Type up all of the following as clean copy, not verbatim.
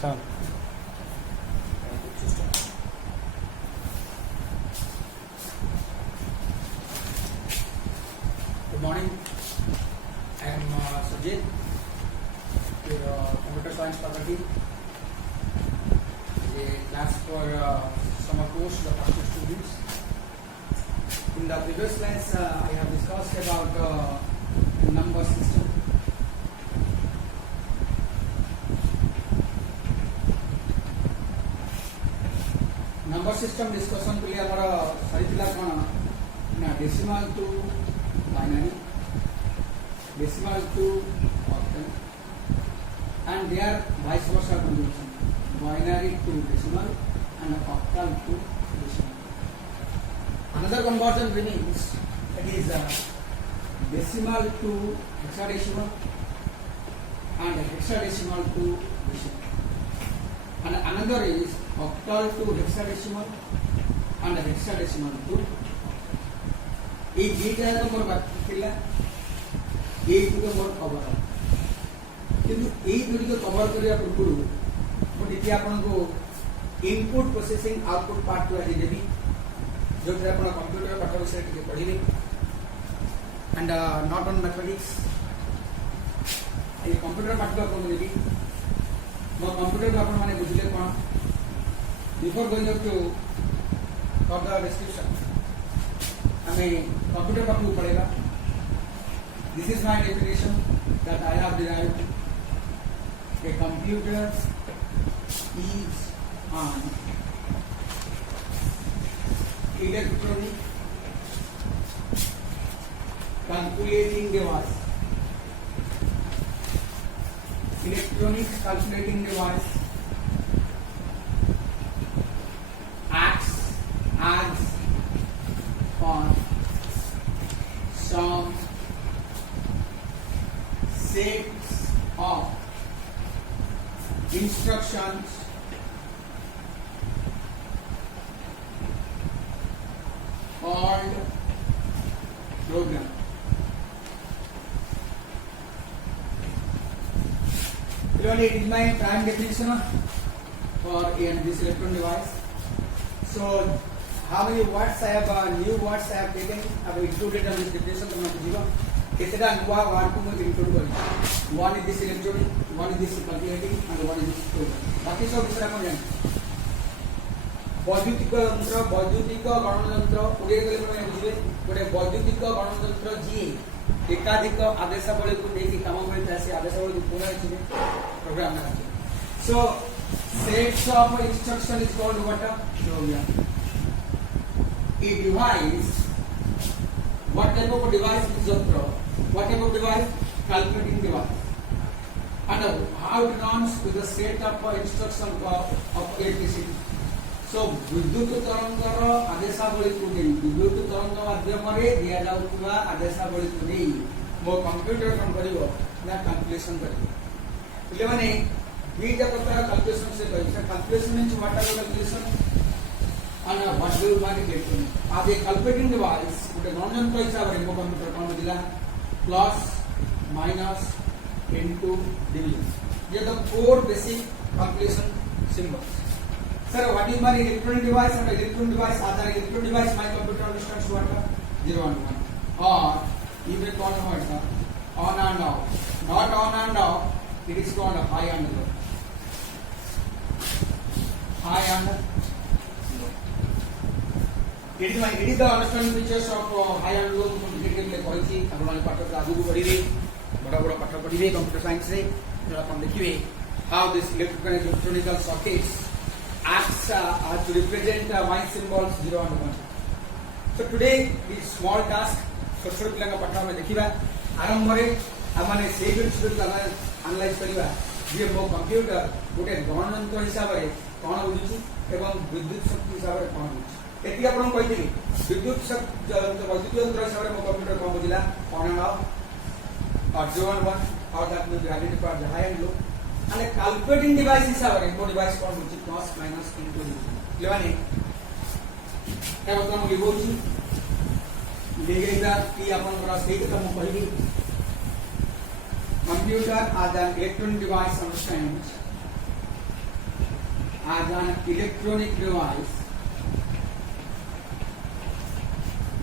Start. Good morning. I am Sujit, your computer science faculty. A class for summer course the past students. In the previous class, I have discussed about number system. Number system discussion के लिए हमारा सरीला कौन ना decimal to binary decimal to octal and they are vice versa conversion binary to decimal and octal to decimal. Another conversion means it is decimal to hexadecimal and hexadecimal to decimal. And another is octal to hexadecimal and hexadecimal to ये beta है तो मोर बात किला ये दुगे मोर cover किंतु ये दुगे को cover करिया पूर्व मो देखि आपन को इनपुट प्रोसेसिंग आउटपुट पार्ट तो आदि देबी जो कि आपन कंप्यूटर पाठ विषय के पढिबे एंड नॉट ऑन मैथमेटिक्स ये कंप्यूटर पाठ को देबी मो कंप्यूटर को आपन माने बुझिले कोन. Before going up to further description, हमें कंप्यूटर पर क्यों पड़ेगा. This is my definition that I have derived. A computer is an electronic calculating device. Electronic calculating device acts as on some sets of instructions called program. Clearly, it is my prime definition for this electron device. So, how many words I have, new words I have taken, I have included in this definition of my jiva. Ketera nuwa word ko moi include kari. One is this electronic, one is this calculating, and one is this program. बाकी सब विषय को जान. বৈদ্যুতিক যন্ত্র বৈদ্যুতিক গণযন্ত্র ওরে গলে মানে বুঝিবে গোটে বৈদ্যুতিক গণযন্ত্র যিয়ে একাধিক আদেশাবলীକୁ ନେଇକି କାମ କରିଥାଏ ସେ ଆଦେଶାବଳୀକୁ ପୁରା ଯିବେ ପ୍ରୋଗ୍ରାମ କରାଯିବ. So sets of instruction is called what? Program. A device, what type of device is yantro? What type of device? Calculating device. And how it runs with the set of instruction of electricity. So विद्युत तरंगर आदेशावळीକୁ ନେଇ विद्युत तरंग माध्यमରେ दिया जाउଥିବା आदेशावळीକୁ ନେଇ मो computer कौन करिवो ना calculation करिवो. એટલે মানে দুইটা প্রকার ক্যালকুলেশন সে কইছে. Calculation means what are the calculation and what will be electronic. आज एक कैलकुलेटिंग डिवाइस गोटे गणयंत्र हिसाब रे मो कंप्यूटर कौन दिला प्लस माइनस इनटू डिवीजन. ये तो four basic calculation symbols. Sir, what is my electronic device? And electronic device, other electronic device, my computer understands what? 0 and 1. Or you may call what? On and off. Not on and off. It is called high and low. High and low. It is the understanding features of high and low. Indicated like कहछि आपण पाठ आगु को पढिबे बड़ा बड़ा पाठ पढिबे computer science रे आपण देखिबे how this electrical and electronic circuits acts to represent my symbols 0 and 1. So today this small task छोट पिला का पाठ में देखिबा आरंभ रे माने सेही बिल्ड एनालाइज करिबा जे मो कंप्यूटर गोटे गणयंत्र हिसाब रे कोन बुझुची एवं विद्युत शक्ति हिसाब रे कोन बुझुची. एति आपण कहिथिली विद्युत शक्ति वैद्युत यंत्र हिसाब रे मो कंप्यूटर कोन बुझिला ऑन एंड ऑफ और 0 and 1 और that means identify the high and low. અને कैलकुलेटिंग डिवाइस हिसाब रे मो डिवाइस कोन बुझी प्लस माइनस इनटू लेवानी ए बतम लिबोची लेगेगा कि अपन बड़ा सही तो मो कहबी computer as an electronic device understands as an electronic device,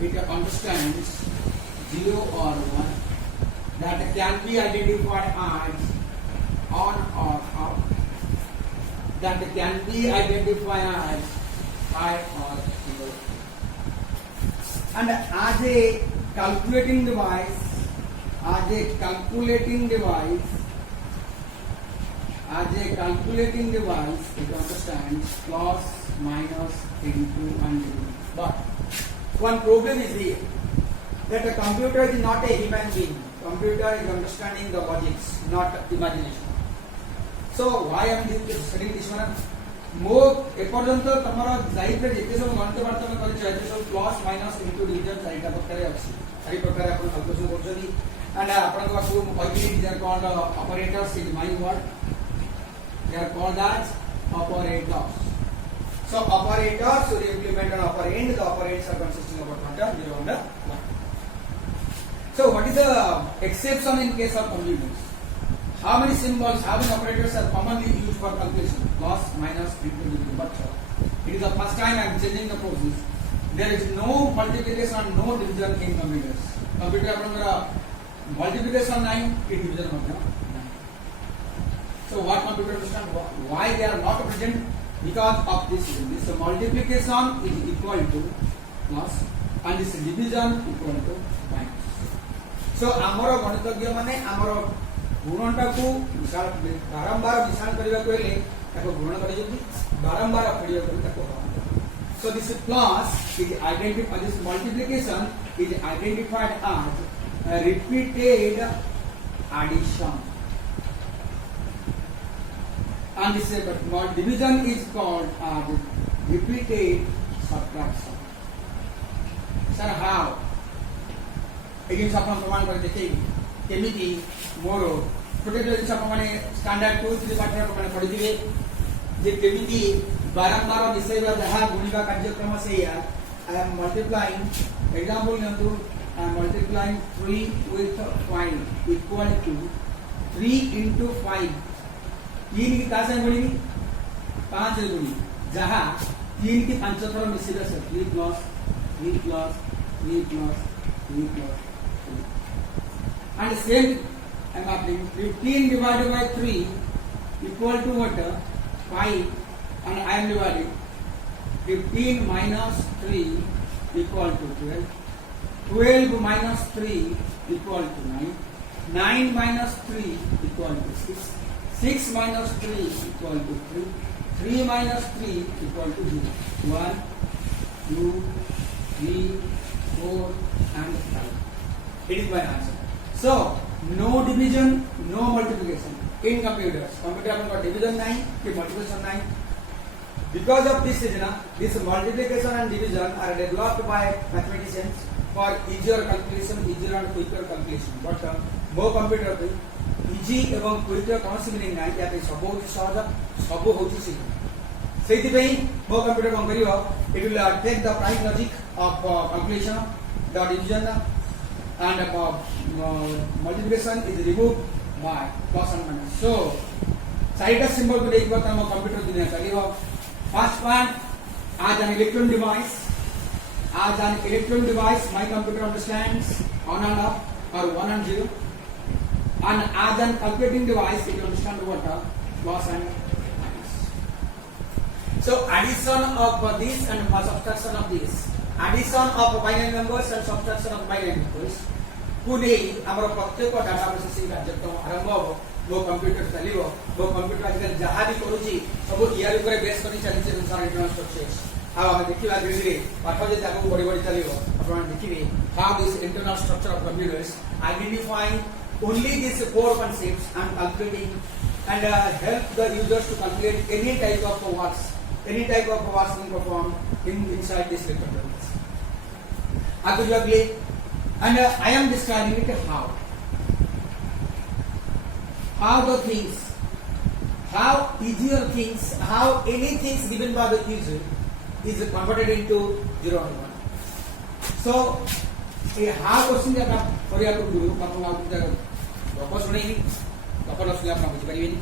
it understands 0 or 1 that can be identified as on or off, that can be identified as high or low. And as a calculating device, it understands plus, minus, into and division. But one problem is here, that a computer is not a human being. Computer is understanding the logics, not imagination. So why I am studying this one? मो एपर्यंत तमरा life रे जेते सब गणित बात में कर चाहे सब plus minus into division side प्रकार अछि सारी प्रकार अपन कैलकुलेशन करछनी एंड अपन को सब कहली design called operators in my word they are called as operators. So operators will implement an operand. The operands are consisting of what? 0 and 1. So what is the exception in case of complements? How many symbols, how many operators are commonly used for calculation? Plus, minus, into, division. But it is the first time I am changing the process. There is no multiplication and no division in computers. Computer apna multiplication 9, division also 9. So what computer understand? Why they are not present? Because of this reason. This multiplication is equal to plus and this division equal to minus. So amaro गणितज्ञ माने amaro गुणटा को बारंबार विशाल करबा को हेले ताको गुण करि जति बारंबार फेडियो करि ताको. So this plus is identified, this multiplication is identified as repeated addition, and this division is called as repeated subtraction. Sir, how? Again आपण प्रमाण कर देखिए केमिति मोर छोटे छोटे जिनस माने स्टैंडर्ड 2 3 पाठर माने पढि दिबे जे केमिति बारंबार मिसेबा जहा गुणिका कार्यक्रम से या आई एम मल्टीप्लाइंग एग्जांपल नंतु I am multiplying 3 with 5 equal to 3 into 5 3 की कासे गुणी 5 रे गुणी जहा 3 की 5 थर मिसेबा से 3 plus 3 plus 3 plus 3 plus and same I am applying 15 divided by 3 equal to what? 5 and I am dividing 15 minus 3 equal to 12. 12 minus 3 equal to 9. 9 minus 3 equal to 6. 6 minus 3 equal to 3. 3 minus 3 equal to 0. 1, 2, 3, 4 and 5. It is my answer. So no division, no multiplication in computers. Computer में division नहीं कि multiplication नहीं. Because of this reason, this multiplication and division are developed by mathematicians for easier calculation, easier and quicker calculation. But वो computer पे easy एवं quicker कौन सी मिलेंगे नहीं या तो सब होती सहज सब होती सी. सेही पे वो computer कौन करियो? It will take the prime logic of calculation, the division and multiplication is removed by plus and minus. So side symbol को एक बार हम कंप्यूटर दुनिया चलिए. First one, as an electron device, my computer understands on and off or 1 and 0, and as an calculating device it understands what are plus and minus. So addition of this and subtraction of this, addition of binary numbers and subtraction of binary numbers को नहीं हमारा प्रत्येक data processing कार्यक्रम आरंभ हो वो computer चलिबो वो computer आजकल जहा भी करूची सब यार ऊपर बेस करी चली अनुसार इंटरनल स्ट्रक्चर्स हाउ हम देखिबा धीरे धीरे पाठ जे जाको बड़ी बड़ी चलिबो आपण देखिबे how this internal structure of computers identifying only this four concepts and calculating and help the users to calculate any type of works being performed inside this electronics. Arguably, and I am describing it how the things, how easier things, how any things given by the user is converted into 0 and 1. So a how question that for you to do आपण आप गप सुनेनी गप सुनले आपण बुझि परिबेनी.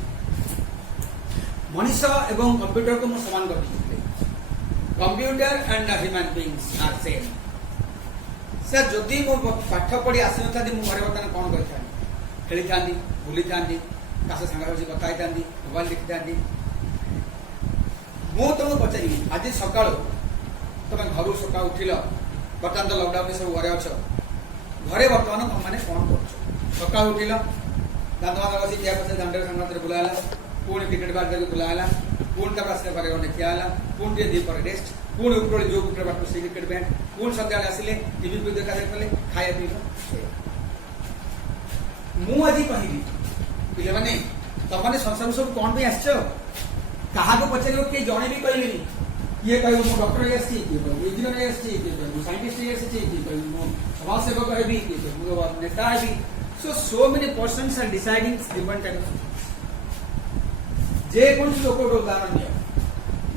मनीष एवं computer को समान कर computer and human beings are same sir जदि मो पाठ पढ़ी आसी ना घरे बर्तमान कौन कर खेली था बुली था सांगे कथा था मोबाइल देखी था मु तुमको पचारि आज सका तुम घर सका उठिल बर्तमान तो लकडाउन सब घरे अच घरे बर्तमान तुम मैंने कौन कर सका उठिल दांत बांध बस क्या पचे दांडे सांगे बुलाला पुणी क्रिकेट बार बुलाला पुणी आसने पर गंडे खियाला पुणी दीपर रेस्ट पुणी उपरोली जो क्रिकेट बाट से क्रिकेट बैट पुणी सन्ध्या आसिले टीवी भी देखा देखले खाया पील मु आज कहली पे मैंने तुमने संसार सब कौन भी आस क्या पचार किए जड़े भी कहले किए कह मु डॉक्टर किए कह इंजीनियर किए कह साइंटिस्ट किए कह समाजसेवक हेबी किए कह नेता हेबी so many persons are deciding different types of जे कौन लोक उदाहरण दिया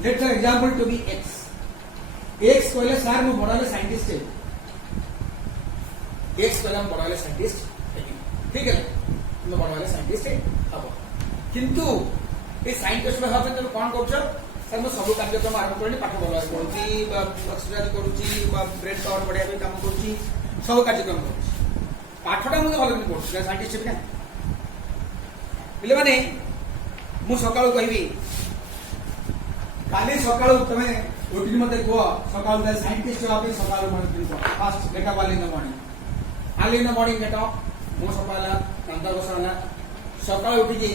let the example to be X कहले सर मु बड़ा साइंटिस्ट है एक्स कहले हम बड़ा साइंटिस्ट ठीक है तुम बड़ा साइंटिस्ट है अब किंतु ए साइंटिस्ट में भाबे तुम कोन करछ सर मु सब कार्यक्रम आरंभ करनी पाठ बोला पढुची बा एक्सरसाइज करूची बा ब्रेन पावर बढ़िया पे काम करूची सब कार्यक्रम करूची पाठटा मु भलो नहीं पढुची साइंटिस्ट भी ना बिले माने मु सकाळू कहबी काली सकाळू तमे रूटीन मते को सकाळू द साइंटिस्ट होबे सकाळू मन first get up early in the morning get up मु सकाळला दांत बसला सकाळू उठी जे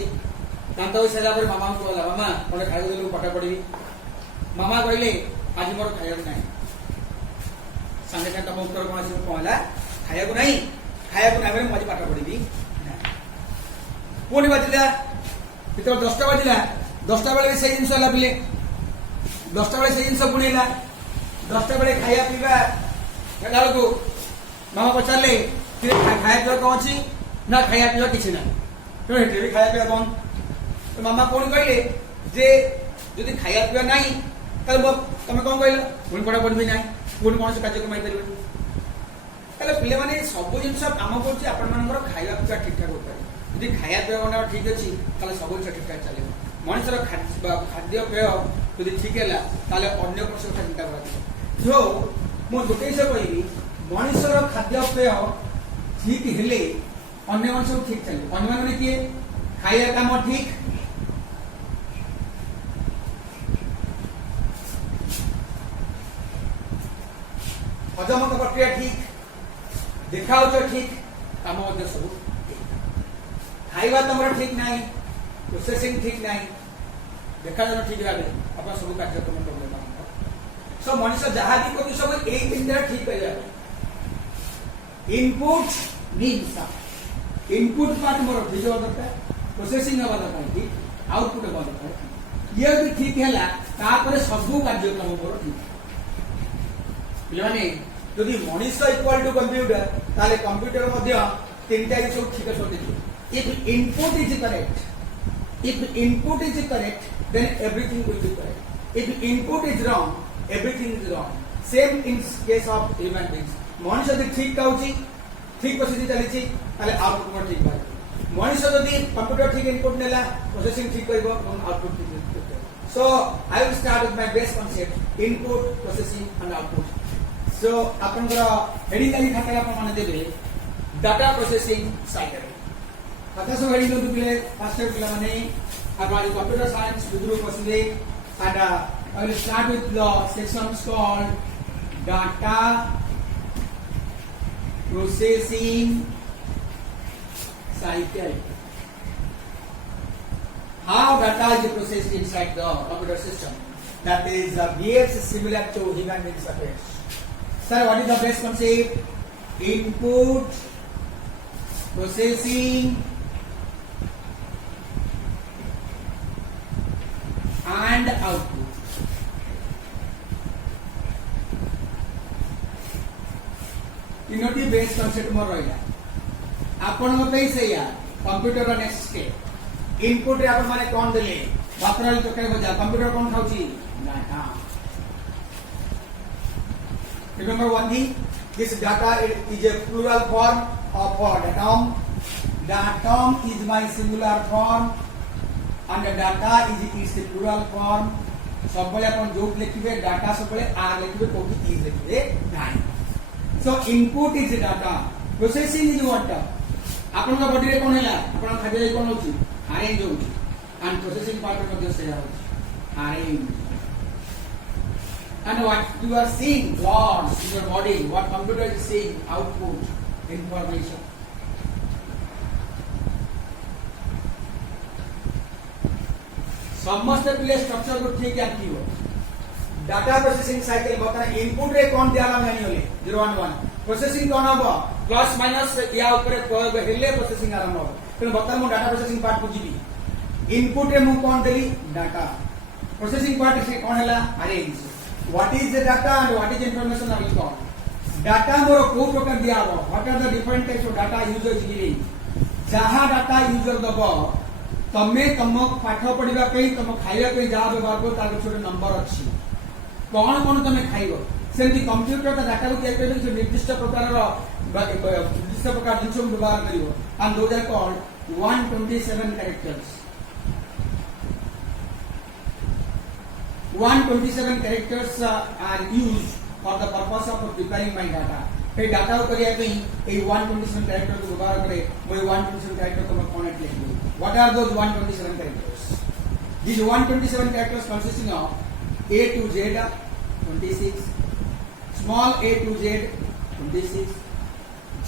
दांत बसला पर मामा को बोला मामा कोने खाइ देलु पटा पड़ीबी मामा कहले आज मोर खाइब नाही संगे का तम उत्तर कोन से कहला खाइब नाही रे मज पाटा पड़ीबी पुणी बाजिला तो 10टा बजला 10टा बेले से जिनस ला पिले 10टा बेले से जिनस बुणेला 10टा बेले खाया पीवा गला को मामा पचारले कि खाया पीवा कौन छी ना खाया पीवा किछि ना तो हेटे भी खाया पीवा कौन तो मामा कोन कहले जे यदि खाया पीवा नाही तब तमे कोन कहले पुणी पड़ा पड़बी नाही पुणी कोन से कार्य कमाई परबे तले पिले माने सब जिनस काम करछि आपन मानकर खाया पीवा ठीक ठाक होता यदि खाया पीवा ठीक अच्छी सब ठीक ठाक चलो मनुष्यर खाद्य पेय यदि ठीक है अन्य कौन चिंता कर जो मुझे गोटे से कहबी मनुष्यर खाद्य पेय ठीक हेले अन्य मन सब ठीक चले अन्य मैंने किए खाया काम ठीक हजम प्रक्रिया ठीक देखा ठीक काम सब खाइबा तुम ठीक नहीं प्रोसेसिंग ठीक नहीं देखा जाना ठीक भाव आप सब कार्यक्रम प्रोब्लेम सब मनुष्य जहाँ भी करूँ सब यही तीन दिन ठीक कर input means input part more ठीक हवा दरकार प्रोसेसिंग हवा दरकार आउटपुट हवा दरकार ये भी ठीक है सब कार्यक्रम मोर ठीक पे यदि मनुष्य इक्वाल टू कंप्यूटर ताले कंप्यूटर तीन टाइप सब ठीक है If input is correct, then everything will be correct. If input is wrong, everything is wrong. Same in case of human beings. मनुष्य यदि ठीक कहूँ ठीक प्रोसेसिंग चली आउटपुट ठीक बाहर मनुष्य यदि कंप्यूटर ठीक इनपुट नेला प्रोसेसिंग ठीक कर आउटपुट ठीक so I will start with my best concept input processing and output so आपनकर हेडिंग खाली खाता आप माने देबे डाटा प्रोसेसिंग साइकिल कथा सब हेडिंग दो पिले फर्स्ट इयर पिला माने about computer science with Vasile and I will start with the section called data processing cycle. How data is processed inside the computer system? That is behaves similar to human beings affairs. Sir, what is the best concept? Input, processing, and output. तीनोटी base concept मोर रहा आपण से computer next step input रे आपण माने कोन देले बातराली तोके बजा कंप्यूटर कोन खाउची data remember one thing this data is a plural form of datum. Datum is my singular form and the data is its plural form. सबले अपन जो लिखिबे डाटा सबले आर लिखिबे कोठी इज लिखिबे नाही. So input is data, processing is what? आपन का body रे कोन हैला आपन खाद्य कोन होची अरेंज होची and processing part मध्ये से होची arrange. And what you are seeing logs in your body, what computer is seeing output information. समस्त प्ले स्ट्रक्चर को ठीक याद कियो. डाटा प्रोसेसिंग साइकिल बता इनपुट रे कोन दियाला मैन्युअली 011 प्रोसेसिंग कोन हबो प्लस माइनस या ऊपर हेले प्रोसेसिंग आरंभ हो. तो बता मु डाटा प्रोसेसिंग पार्ट को जीबी. इनपुट रे मु कोन देली डाटा. प्रोसेसिंग पार्ट से कोन हला arrange. What is the data and what is information I will call. Data मोर को प्रकार दिया हो. What are the different types of data user is giving. जहां डाटा यूजर दबो तमे तम पाठ पढ़ा तुम खाइबा जहाँ व्यवहार कर तार छोटे नंबर अच्छी कौन कौन तुम खाइब सेमती कंप्यूटर डाटा को तैयारी निर्दिष्ट प्रकार निर्दिष्ट प्रकार जिन व्यवहार कर and those are called 127 characters. 127 characters are used for the purpose of preparing my data. ए डाटा को करिया पे ए 127 कैरेक्टर को व्यवहार करे वो 127 कैरेक्टर को मैं कौन लिखबो. What are those 127 characters? These 127 characters consisting of A to Z 26, small a to Z 26,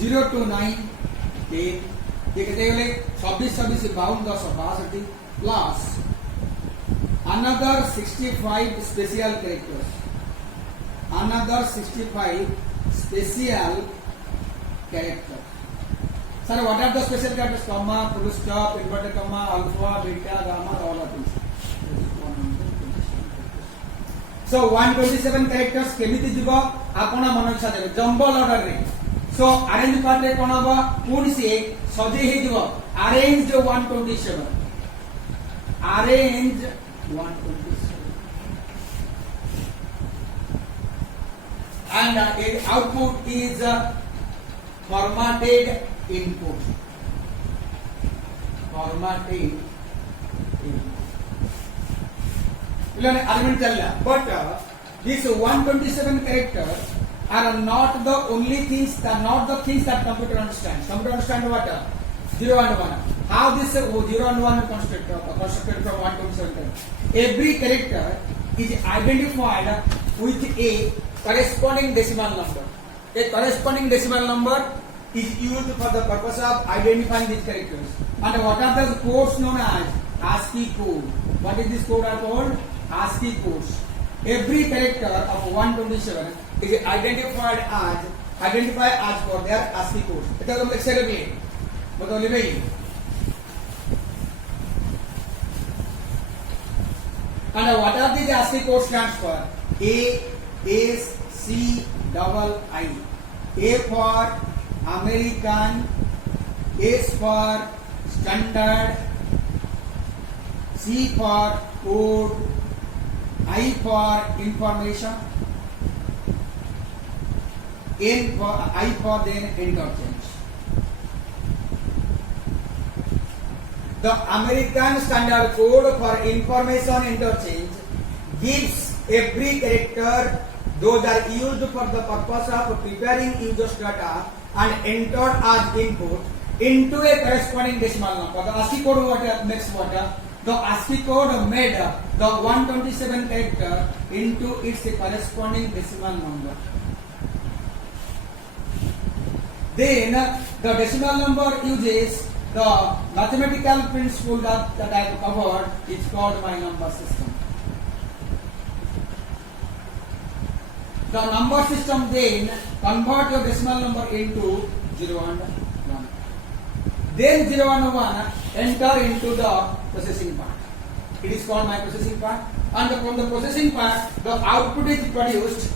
0 to 9 10. ये कहते हैं 26 26 52 10 62 plus another 65 special characters. Another 65 special characters. Sir, what are the special characters? Comma, full stop, inverted comma, alpha, beta, gamma, all of these. So 127 characters केमिति जीवो आपना मन इच्छा देबे jumble order रे. So arrange part रे कोन हबो पुनी से सजे हे जीवो arrange 127. Arrange 127. And output is formatted input. Formatting input. Element challa. But these 127 characters are not the only things, not the things that computer understands. Computer understands what? 0 and 1. How this 0 and 1 constructed from 127 characters. Every character is identified with a corresponding decimal number. A corresponding decimal number is used for the purpose of identifying these characters. And what are the codes known as ASCII code? What is this code are called? ASCII codes. Every character of 127 is identified as for their ASCII codes. It is like celebrate. बताओ भाई. And what are these ASCII codes stands for? A S C I. A for American, S for standard, C for code, I for information, I for then interchange. The American standard code for information interchange gives every character those are used for the purpose of preparing users data and entered as input into a corresponding decimal number. The ASCII code makes what? The ASCII code made the 127 character into its corresponding decimal number. Then the decimal number uses the mathematical principle that I have covered. It's called my number system. The number system then convert your decimal number into 0 and 1. Then 0 and 1 enter into the processing part. It is called my processing part. And from the processing part, the output is produced.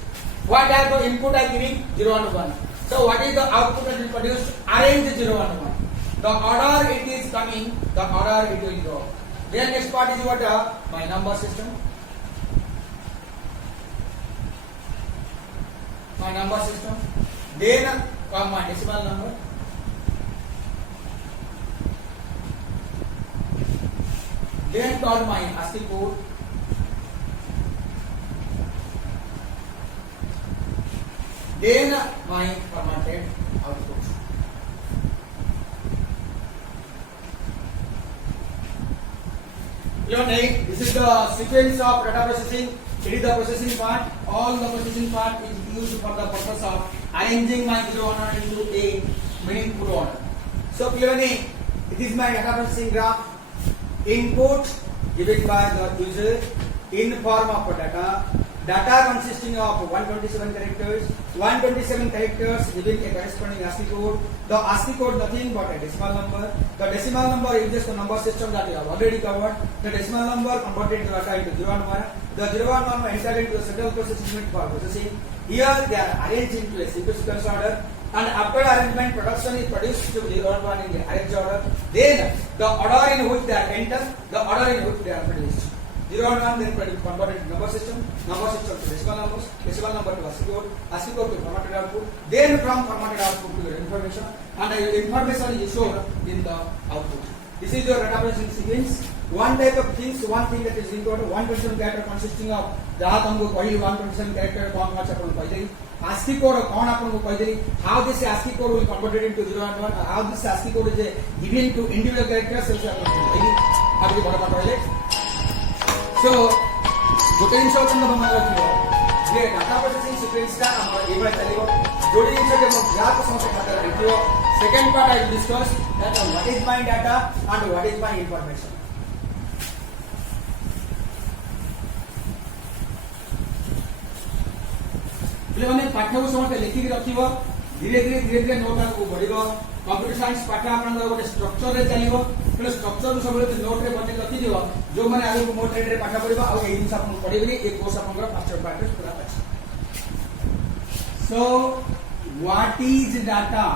What are the input I giving? 0 and 1. So what is the output that is produced? Arrange 0 and 1. The order it is coming, the order it will go. Then next part is what? My number system. My number system. Then come my decimal number. then called my ASCII code, then my formatted output. This is the sequence of data processing. It is the processing part. All the processing part is used for the purpose of arranging my zero order into a meaningful order. So clearly, it is my data processing graph. Input given by the user in form of data. Data consisting of 127 characters. 127 characters giving a corresponding ASCII code. The ASCII code nothing but a decimal number. The decimal number is just a number system that we have already covered. The decimal number converted the data into 0 and 1. The 0 and 1 entered into the central processing unit for processing. Here they are arranged into a sequence order. And after arrangement, production is produced to 0 and 1 in the arranged order. Then the order in which they are entered, the order in which they are produced. 0 and 1 then converted to number system to decimal numbers, decimal number to ASCII code to formatted output, then from formatted output to your information, and the information is shown in the output. This is your data processing sequence. One type of things, one thing that is important, 127 character consisting of जहाँ तुमको कोई 127 character कौन कौन सा अपन को कह देगी, ASCII code कौन अपन को कह देगी, how this ASCII code will converted into 0 and 1, how this ASCII code is given to individual characters, so अपन को कहेगी, अब ये बड़ा बात है। So, गोटे जिनस अपन मन रखिबो जे डाटा प्रोसेसिंग सीक्वेंस का हमर एबा चलिबो जोडी जिनस के हम याद समझ खातिर रखिबो second part I will discuss that what is my data and what is my information प्लेने पाठ्य को समझ लिखि के रखिबो धीरे धीरे नोट को बढ़िबो कंप्यूटर साइंस पाठ आपन गोटे स्ट्रक्चर रे चलिबो तो स्ट्रक्चर को सब नोट रे बने रखि दियो जो माने आगे को मोड रे पाठ पढिबो आ ए जिंस आपन पढिबनी एक कोर्स आपन फर्स्ट पार्ट पूरा अछि सो व्हाट इज डाटा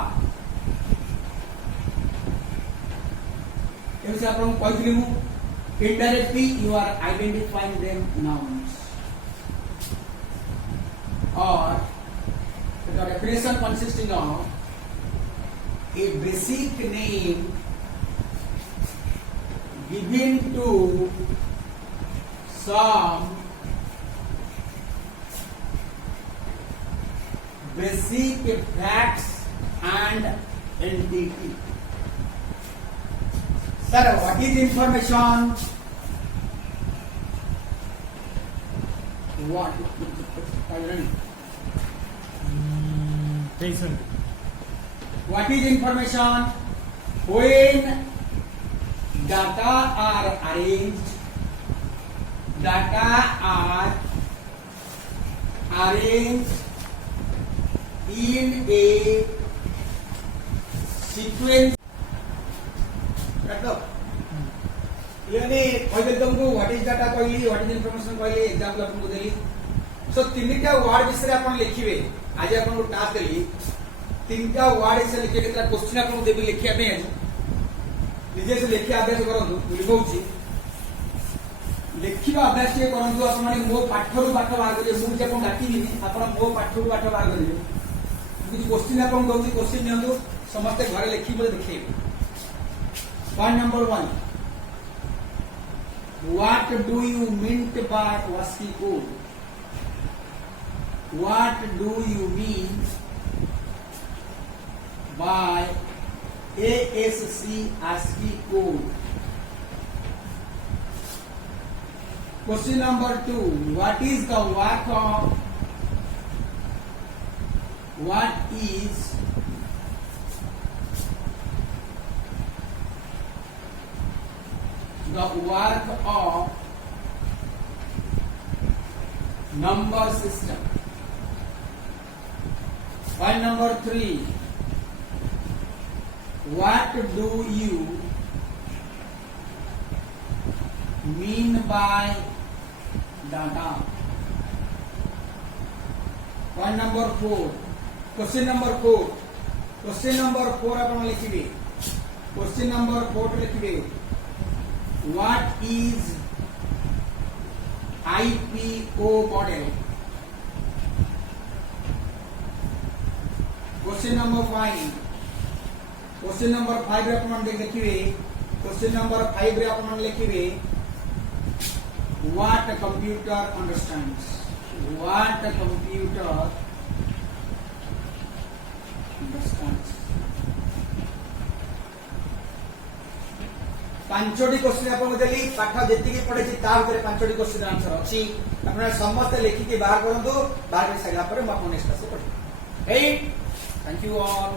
एसे आपन कहथिली मु indirectly you are identifying them nouns or the definition consisting of a basic name given to some basic facts and entity. Sir, what is information? What? Jason. What is information? When data are arranged, in a sequence. यानी पहले तुमको what is data कहली what is information कहली example आपको देली सो तीनटा word विषय अपन लिखिबे आज अपन को टास्क देली तीनटा वर्ड से लिखे केतरा क्वेश्चन आपन देबी लिखिया पे आज निजे से लिखिया अभ्यास करंतु लिखौची लिखिबा अभ्यास के करंतु अपन माने मो पाठरु पाठ बाहर करिए मु जे अपन डाकिनी अपन मो पाठरु पाठ बाहर करिए कुछ क्वेश्चन अपन कहउची क्वेश्चन नियंतु समस्त घरे लिखि बोले देखिए point number 1 What do you mean by ASCII code? What do you mean by ASCII code? Question number 2. What is the work of number system? Point number 3. What do you mean by data? Point number 4. Question number 4. Question number 4 अपन लिखिबे Question number 4 लिखिबे What is IPO model? Question number 5. Question number 5 रे अपन लिखिबे Question number 5 रे अपन लिखिबे what a computer understands. What a computer understands. पांचोटी क्वेश्चन आपको देली पाठ जेतिकी पढ़े ता भीतर पांचोटी क्वेश्चन आंसर अछि आपने समस्त लिखिके बाहर करंतु बाहर कर साइला पर हम आपको नेक्स्ट क्लास पढ़ी। Thank you all.